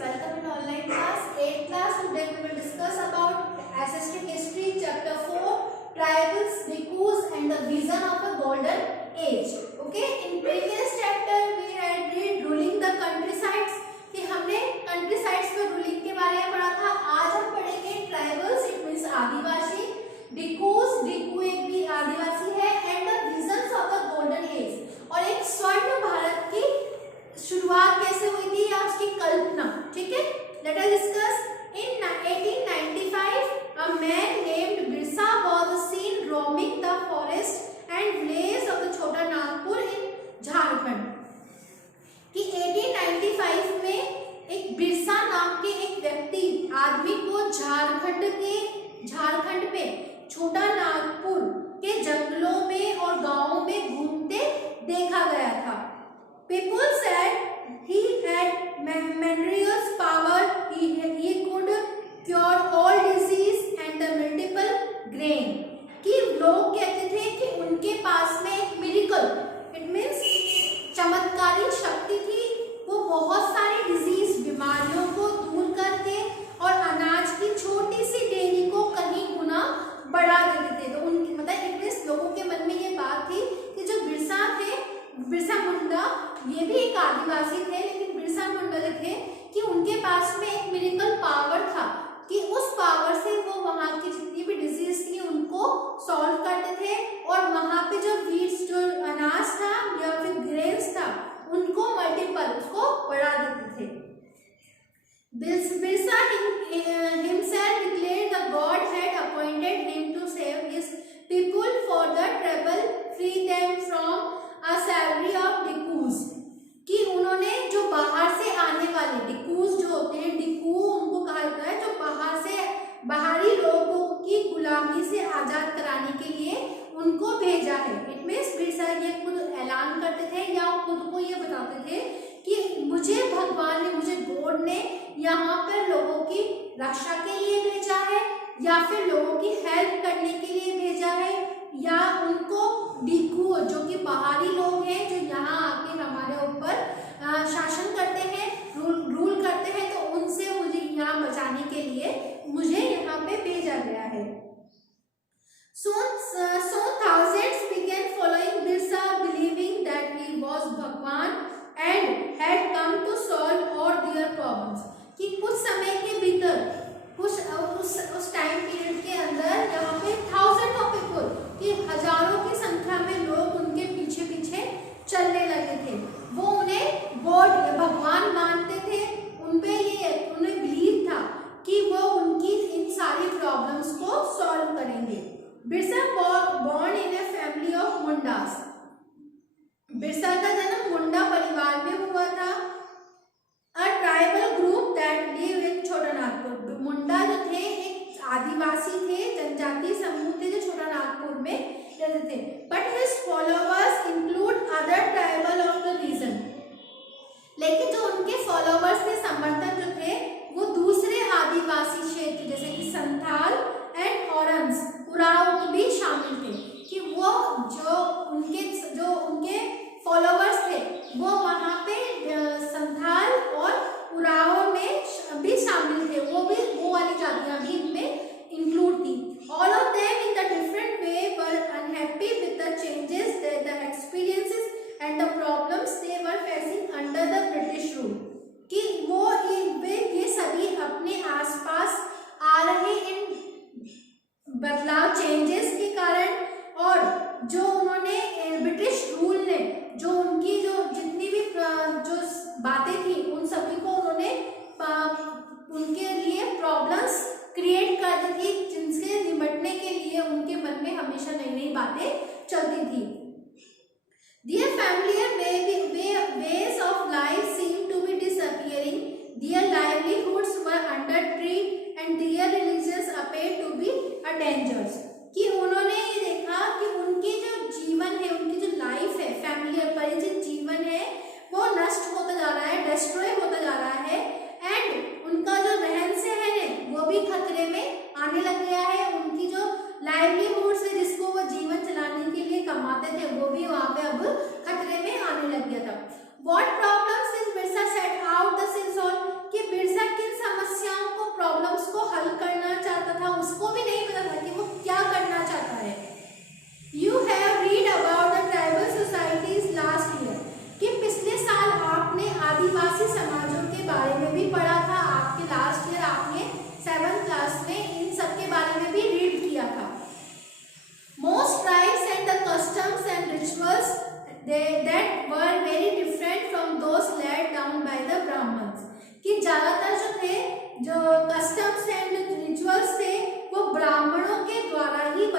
welcome in online class 8th class. Today we will discuss about ancestral history chapter 4 tribals, Bhikkhus and the vision of a golden age. Okay, in previous chapter we had read ruling the countrysides कि हमने countrysides पे ruling के बारे में पढ़ा था. आज हम पढ़ेंगे tribals, it means Adivasi, Bhikkhus, Bhikkhu एक भी आदिवासी है and the visions of the golden age. और एक स्वर्ण भारत की शुरुआत कैसे हुई थी या उसकी कल्पना. ठीक है, let us discuss. In 1895 a man named Birsa was seen roaming the forest and villages of the छोटा नागपुर in झारखंड. कि 1895 में एक बिरसा नाम के एक व्यक्ति आदमी को झारखंड पे छोटा नागपुर के जंगलों में और गांवों में घूमते देखा गया था. People said he had miraculous power. He could cure all disease and the multiple grain. कि लोग कहते थे कि उनके पास में एक मिरेकल, इट मीन्स चमत्कारी शक्ति थी. वो बहुत सारी डिजीज बीमारियों को दूर करके और अनाज की छोटी सी डेयरी को कहीं गुना बढ़ा देते थे. तो उनकी मतलब इट मीन्स लोगों के मन में ये बात थी कि जो बिरसा थे, बिरसा मुंडा, ये भी एक आदिवासी थे, लेकिन बिरसा मुंडा जो थे कि उनके पास में एक मिरेकल पावर था कि उस पावर से वो वहाँ की जितनी भी डिजीज थी उनको सॉल्व करते थे और वहाँ पे जो वीड्स, जो अनाज था या फिर ग्रेन्स था, उनको मल्टीपल उसको बढ़ा देते थे. Birsa himself declared the God had appointed him to save his people for the trouble, free them from a slavery of Bhikkhus. कि उन्होंने जो बाहर से आने वाले डिक्कूज जो होते हैं, डिक्कू उनको कहा जाता है जो बाहर से बाहरी लोगों की गुलामी से आजाद कराने के लिए उनको भेजा है. इट मीन्स बिरसा ये खुद ऐलान करते थे या खुद को ये बताते थे कि मुझे भगवान ने, मुझे गॉड ने यहाँ पर लोगों की रक्षा के लिए भेजा है या फिर लोगों की हेल्प करने के लिए भेजा है, या उनको डिक्कू जो कि बाहरी लोग हैं जो यहाँ आके हमारे ऊपर शासन करते हैं, रूल करते हैं, तो उनसे मुझे यहाँ बचाने के लिए मुझे यहाँ पे भेजा गया है. So thousands began following Birsa, believing that he was Bhagwan and had come to solve all their problems. कि कुछ समय के भीतर उस टाइम पीरियड के अंदर यहाँ पे थाउजेंड ऑफ पीपल, कि हजारों की संख्या में लोग उनके पीछे पीछे चलने लगे थे. वो उन्हें गॉड या भगवान मानते थे. उनपे ये उन्हें बिलीव था कि वो उनकी इन सारी प्रॉब्लम्स को सॉल्व करेंगे. Birsa born in a family of Mundas. Birsa का जन्म मुंडा परिवार में हुआ था. A tribal group that live in छोटा नागपुर. मुंडा जो थे एक आदिवासी थे, जनजातीय समूह थे जो छोटा नागपुर में रहते थे. But his followers include other tribal of the region. लेकिन जो उनके फॉलोवर्स थे, समर्थक जो थे, वो दूसरे आदिवासी क्षेत्र जैसे कि संथाल एंड ऑरेंज, उराव भी शामिल थे. कि वो जो उनके फॉलोवर्स थे वो वहाँ पे संथाल और उराव में भी शामिल थे. वो वाली जातियाँ भी इनमें इंक्लूड थी. All of them in the different way were unhappy with the changes, the experiences and the problems they were facing under the British rule. कि ये सभी अपने आसपास आ रहे इन बदलाव, चेंजेस के कारण, और जो उन्होंने ब्रिटिश रूल ने जो उनकी जो जितनी भी जो बातें थी उन सभी को उन्होंने उनके लिए प्रॉब्लम्स क्रिएट कर दी थी, जिनसे निपटने के लिए उनके मन में हमेशा नई नई बातें चलती थी. Their familiar ways of life seemed to be disappearing. Their livelihoods were under threat and their religions appeared to be a danger. कि उन्होंने ये देखा कि उनके जो जीवन है, उनकी जो लाइफ है, फैमिलियर परिचित जीवन है, वो नष्ट होता जा रहा है, डिस्ट्रॉय होता जा रहा है, एंड उनका जो रहन सहन है वो भी खतरे में आने लग गया है. उनकी जो लाइवलीहुड से जिसको वो जीवन चलाने के लिए कमाते थे वो भी वहाँ पे अब खतरे में आने लग गया था. What problems is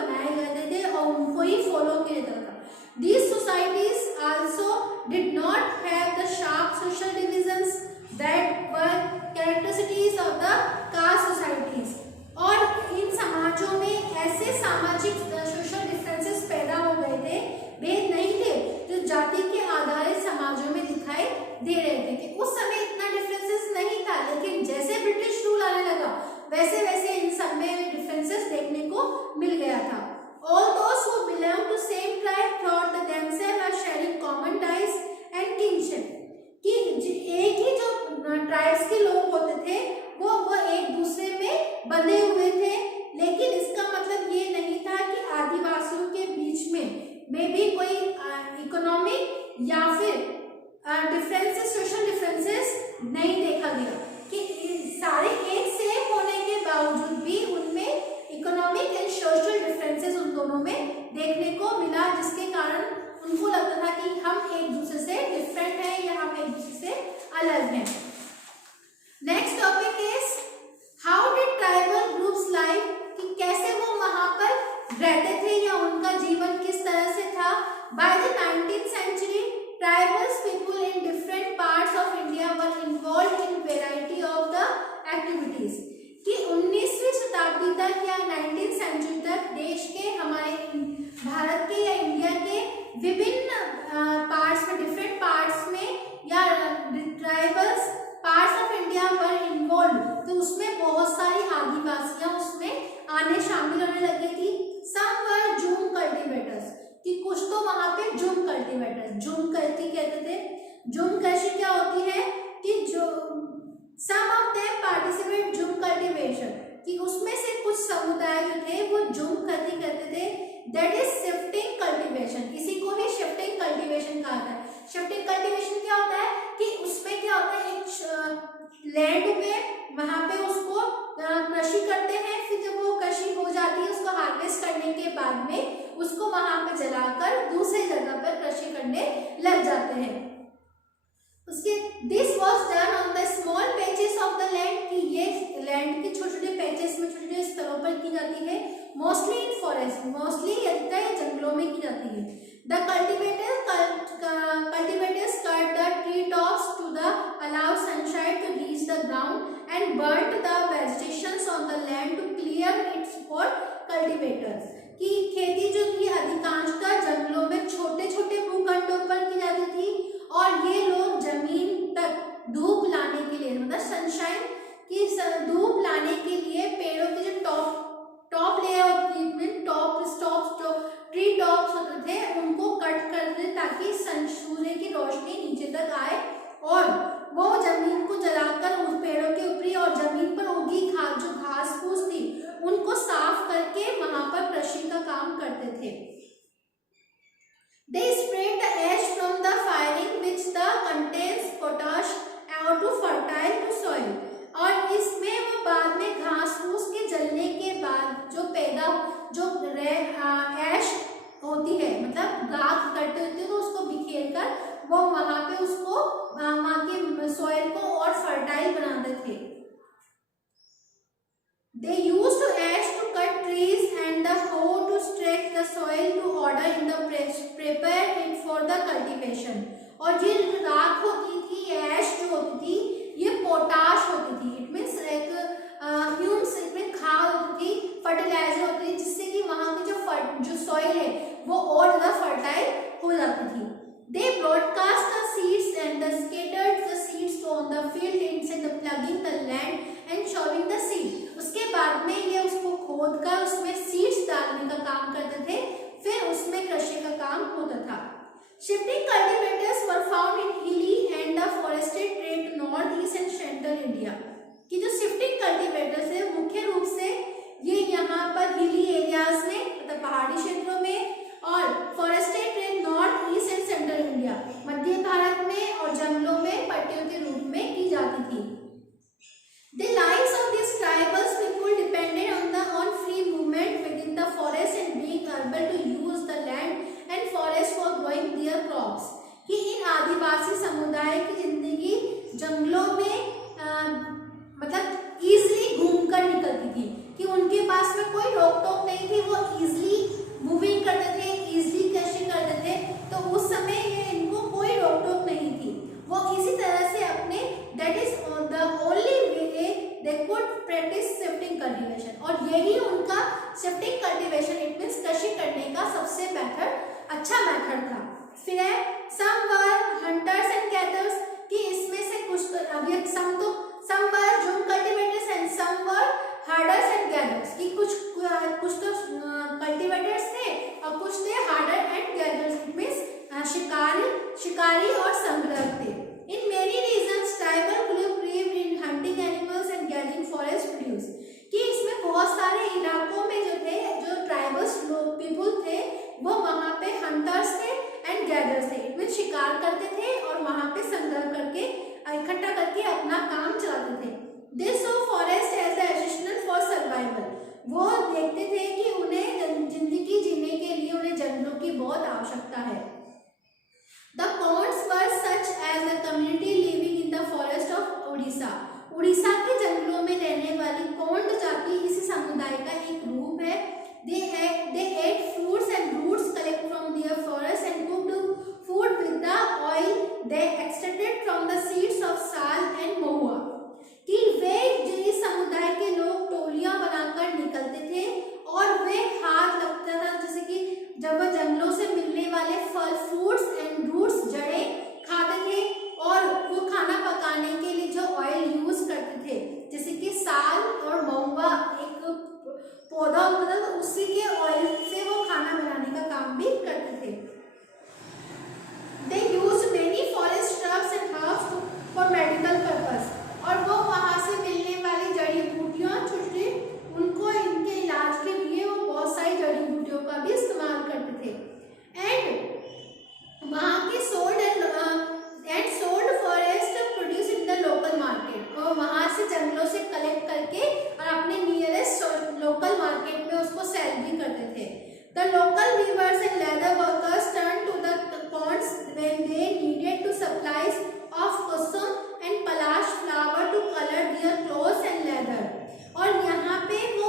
बनाए गए थे और उनको ही फॉलो किया जाता था। These societies also did not have the sharp social divisions that were characteristics of the caste societies। और इन समाजों में ऐसे सामाजिक सोशल डिफरेंसेस पैदा हो गए थे, भेद नहीं थे जो जाति के आधारित समाजों में दिखाई दे रहे थे। कि उस समय इतना डिफरेंसेस नहीं था, लेकिन जैसे ब्रिटिश रूल आने लगा वैसे वैसे इन सब में डिफरेंसेस देखने को मिल गया था। All those who belong to same tribe thought that themselves are sharing common ties and kinship। कि एक ही जो ट्राइब्स के लोग होते थे वो एक दूसरे में बंधे हुए थे, लेकिन इसका मतलब ये नहीं था कि आदिवासियों के बीच में भी कोई इकोनॉमिक या फिर डिफरेंसेस, सोशल डिफरेंसेस नहीं देखा गया। कि सारे एक सेम होने के बावजूद भी उनमें इकोनॉमिक एंड सोशल डिफरेंसेस उन दोनों में देखने को मिला, जिसके कारण उनको लगता था कि हम एक दूसरे से डिफरेंट हैं या हम एक दूसरे से अलग हैं। Next topic is how did tribal groups live, कि कैसे वो वहां पर रहते थे या उनका जीवन किस तरह से था। By the 19th century tribals people in different parts of India were involve in variety of the activities. कि 19वीं शताब्दी तक या 19th सेंचुरी तक देश के, हमारे भारत के या इंडिया के विभिन्न पार्ट्स में, डिफरेंट पार्ट्स में या ट्राइबल्स पार्ट्स ऑफ इंडिया पर इन्वॉल्व, तो उसमें बहुत सारी आदिवासियां उसमें आने शामिल होने लगी थी। सम वर जूम कल्टीवेटर्स, कि कुछ तो वहां पे जूम कल्टीवेटर्स, जूम कृषि कहते थे। जूम कृषि क्या होती है कि जो some of them participate jhum cultivation, कि उसमें से कुछ समुदाय जो थे वो जूम खेती करते थे। दैट इज शिफ्टिंग कल्टीवेशन, इसी को ही शिफ्टिंग कल्टीवेशन कहा जाता है। शिफ्टिंग कल्टीवेशन क्या होता है कि उसमें क्या होता है, एक लैंड पे वहां पे उसको कृषि करते हैं, फिर जब वो कृषि हो जाती है उसको हार्वेस्ट करने के बाद में उसको वहां पे जलाकर दूसरी जगह पर कृषि करने लग जाते हैं। उसके this was done on the small patches of the land, कि ये लैंड के छोटे छोटे पैचेस में, छोटे छोटे स्तरों पर की जाती है। मोस्टली इन फॉरेस्ट, मोस्टली अधिकतर जंगलों में की जाती है। The cultivators cut the tree tops to the allow sunshine to reach the ground and burnt the vegetations on the land to clear it for cultivators। कि खेती जो थी अधिकांशतः जंगलों में छोटे छोटे भूखंडों पर की जाती थी, और ये लोग जमीन तक धूप लाने के लिए, मतलब सनशाइन की धूप लाने के लिए पेड़ों के जो टॉप लेयर होती थी, टॉप स्टॉप्स जो ट्री टॉप्स होते थे उनको कट कर दे ताकि सूर्य की रोशनी नीचे तक आए, और वो जमीन को जलाकर उस पेड़ों के ऊपरी और जमीन पर उगी जो घास फूस थी उनको साफ करके वहां पर कृषि का काम करते थे। They spread the ash from the firing which the contains potash और to fertile to soil। और इसमें वो बाद में घास फूस के जलने के बाद जो ऐश होती है, मतलब राख इकट्ठे होती है, तो उसको बिखेर कर वो वहां पे उसको वहां के सॉइल को और फर्टाइल बनाते थे। They used ash to cut trees and the hoe to stretch the soil to order in the prepare it for the cultivation। और ये राख होती थी, ऐश जो होती थी, ये पोटाश होती थी। इट मीन्स एक ह्यूम्स, इट मीन खाद होती थी, फर्टिलाइजर होती थी, जिससे कि वहाँ की जो सॉइल है वो और ज़्यादा फर्टाइल हो जाती थी। They broadcast the seeds and the scattered the seeds on the field instead of plugging the land and sowing the seed। उसके बाद में ये उसको खोद कर उसमें सीड्स डालने का काम करते थे, फिर उसमें कृषि का काम होता था। Shifting cultivators were found in hilly and the forested tract north east and central India। कि जो शिफ्टिंग कल्टीवेटर्स है मुख्य रूप से ये यहाँ पर हिली एरियाज में, मतलब पहाड़ी क्षेत्रों में, और forested trade north east and central India, मध्य भारत में और जंगलों में पट्टियों के रूप में की जाती थी। The lives of these tribal people depended on free movement within the forest and being able to use the land and forest for growing their crops। कि इन आदिवासी समुदाय की जिंदगी जंगलों में मतलब इजीली घूमकर निकलती थी, कि उनके पास में कोई रोक टोक नहीं थी, वो easily shifting cultivation it means कृषि करने का सबसे अच्छा मेथड था। फिर है some were hunters and gatherers, कि इसमें से कुछ अभी some were jhum cultivators and some were herders and gatherers, कि कुछ तो कल्टीवेटर्स थे और कुछ थे हार्डर एंड गैदर्स मींस शिकारी और संग्राहक थे। In many regions tribal group lived in hunting animals and gathering forest produce, कि इसमें बहुत सारे इलाकों में जो ट्राइबल्स पीपल थे वो वहाँ पे हंटर्स थे एंड गैदर्स थे, इनमें शिकार करते थे और वहाँ पे संग्रह करके इकट्ठा करके अपना काम चलाते थे। They saw forest as the essential for survival, वो देखते थे कि उन्हें जिंदगी जीने के लिए उन्हें जंगलों की बहुत आवश्यकता है। The Konds were such as a community living in the forest of Orissa, Orissa के जंगलों में रहने वाली कोंड जाति इसी समुदाय का एक रूप है। They ate fruits and roots collected from their forests and cooked food with the oil they extracted from the seeds of sal and mahua, कि वे इस समुदाय के लोग टोलियां बनाकर निकलते थे और वे हाथ लगता था, जैसे कि जब वह जंगलों से मिलने वाले फल फ्रूट्स एंड रूट्स जड़ें खाते थे और वो खाना पकाने के लिए जो ऑयल यूज करते थे, जैसे कि साल और महुआ एक पौधा होता था, तो उसी के ऑयल से वो खाना बनाने का काम भी करते थे। They used many forest shrubs and herbs for medical purpose, और वो वहाँ से मिलने वाली जड़ी बूटियाँ छोटी उनको इनके इलाज के लिए वो बहुत सारी जड़ी बूटियों का भी इस्तेमाल करते थे। एंड वहाँ के sold forest produce in the local market, और वहाँ से जंगलों से कलेक्ट करके और अपने नियरेस्ट लोकल मार्केट में उसको सेल भी करते थे। The local weavers and leather workers turn to the ponds when they needed to supplies of kusum and palash flower to color their clothes and leather, और यहाँ पे वो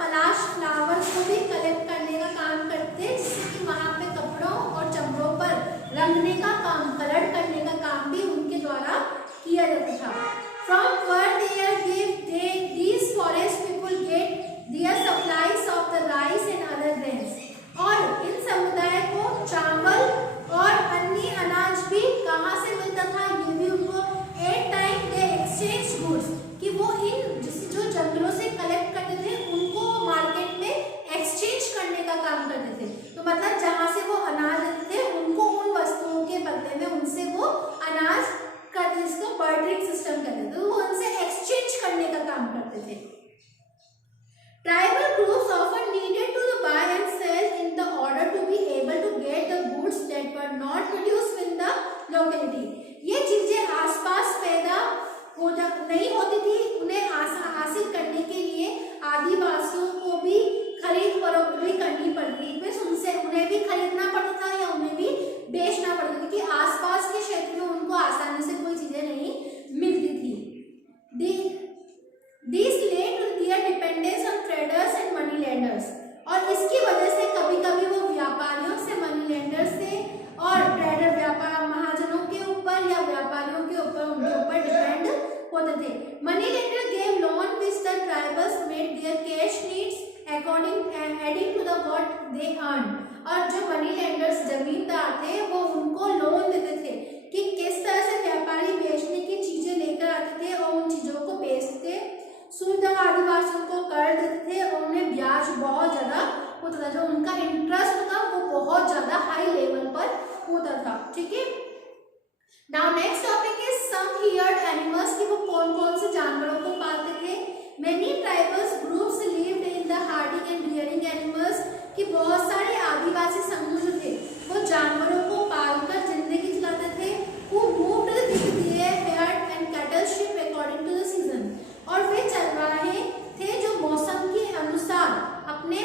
पलाश फ्लावर को भी कलेक्ट करने का काम करते, जिससे वहाँ पे कपड़ों और चमड़ों पर रंगने का काम, कलर करने का काम भी उनके द्वारा किया जाता था। From where these forest people get their supplies of the rice and other grains, और इन समुदाय को चावल और अन्य अनाज भी कहाँ से मिलता था, ये भी उनको at time they exchange goods, कि वो इन जो जंगलों से कलेक्ट करते थे उनको मार्केट में एक्सचेंज करने का काम करते थे। तो मतलब जहाँ से वो अनाज लेते थे उनको उन वस्तुओं के बदले में उनसे वो अनाज का, जिसको बार्टरिंग सिस्टम कहते थे, तो वो उनसे एक्सचेंज करने का काम करते थे। Tribal groups often needed to buy and sell in the order to be able to get the goods that were not produced in the locality. ये चीजें आसपास पैदा नहीं होती थी, उन्हें हासिल करने के लिए आदिवासियों को भी खरीद फरोख्त भी करनी पड़ती थी, उनसे उन्हें भी खरीदना पड़ता था या उन्हें भी बेचना पड़ता था, कि आसपास के क्षेत्र में उनको आसानी से कोई चीजें नहीं मिलती थी। These led to their dependence on traders and money lenders, और इसकी वजह से कभी-कभी वो व्यापारियों से, मनी लेंडर से और ट्रेडर व्यापार महाजनों के ऊपर या व्यापारियों के ऊपर उनके ऊपर डिपेंड होते थे। Money lender gave loan which the tribals made their cash needs adding to the what they earned, और जो मनी लेंडर्स जमींदार थे वो उनको लोन देते थे कि किस तरह से व्यापारी बेचने की चीजें लेकर आते थे और उन चीजों को बेचते, सूरदार आदिवासियों को कर देते थे और उन्हें ब्याज बहुत ज्यादा होता था, जो उनका इंटरेस्ट था वो बहुत ज्यादा हाई लेवल पर होता था। ठीक है, now next topic is some herd animals, कि वो कौन कौन से जानवरों को पालते थे। Many tribals groups lived in the herding and rearing animals, कि बहुत सारे आदिवासी समूह जो थे वो जानवरों को पालकर जिंदगी चलाते थे। Who moved their herd and cattle sheep according to the season, और वे चरवाहे थे जो मौसम के अनुसार अपने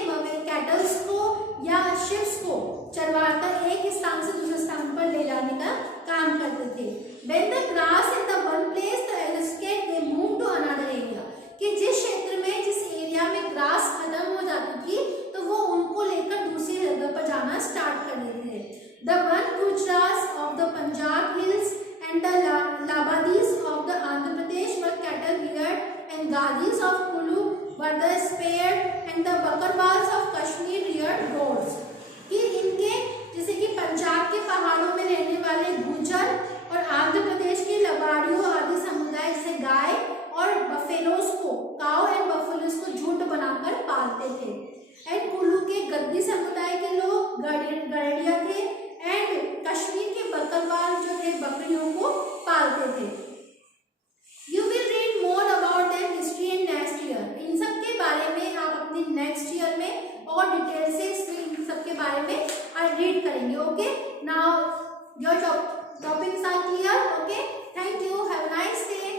कैटल्स को या शिप्स को चरवाकर एक स्थान से दूसरे स्थान पर ले जाने का काम करते थे। When the grass in the one place to eradicate, they moved to another area, कि जिस क्षेत्र में, जिस एरिया में ग्रास खत्म हो जाती थी तो वो उनको लेकर दूसरी जगह पर जाना स्टार्ट कर देते थे। The one Gujaras of the Punjab hills and the Labadis of the Andhra Pradesh were cattle reared, and Gadis of Kulu were the spared and and the Bakarwals of Kashmir reared goats, कि इनके जैसे कि पंजाब के पहाड़ों में रहने वाले गुर्जर और आंध्र प्रदेश के लबाड़ियों आदि समुदाय जैसे गाय और बफेलोस को, काउ एंड बफेलोस को झुंड बनाकर पालते थे। एंड कुल्लू के गद्दी समुदाय के लोग गड़ेड़िया थे एंड कश्मीर के बकरवाल जो थे बकरियों को पालते थे। You will read more about that history in next year, इन सब के बारे में आप अपनी नेक्स्ट ईयर में और डिटेल से इन सब के बारे में रीड करेंगे। Okay, now your topics are clear. Okay, thank you, have a nice day.